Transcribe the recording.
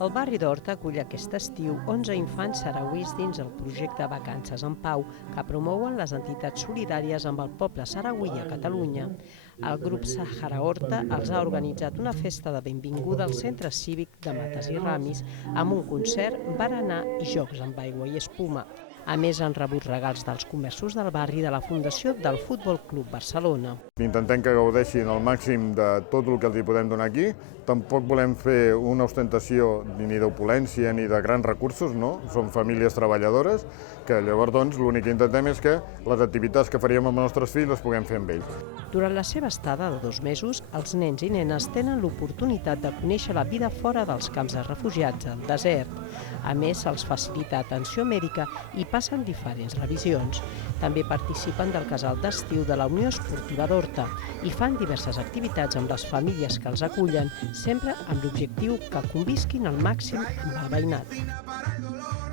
El barri d'Horta acull aquest estiu 11 infants sarauís dins el projecte Vacances en Pau, que promouen les entitats solidàries amb el poble sarauí a Catalunya. El grup Sàhara Horta els ha organitzat una festa de benvinguda al centre cívic de Mates i Ramis amb un concert, berenar i jocs amb aigua i espuma. A més, han rebut regals dels comerços del barri i de la Fundació del Futbol Club Barcelona. Intentem que gaudeixin al màxim de tot el que els hi podem donar aquí. Tampoc volem fer una ostentació ni d'opulència ni de grans recursos, no? Som famílies treballadores, que llavors doncs, l'únic que intentem és que les activitats que faríem amb els nostres fills les puguem fer amb ells. Durant la seva estada de 2 mesos, els nens i nenes tenen l'oportunitat de conèixer la vida fora dels camps de refugiats, al desert. A més, se'ls facilita atenció mèdica i passen diferents revisions. També participen del casal d'estiu de la Unió Esportiva d'Horta i fan diverses activitats amb les famílies que els acullen, sempre amb l'objectiu que convisquin al màxim amb el veïnat.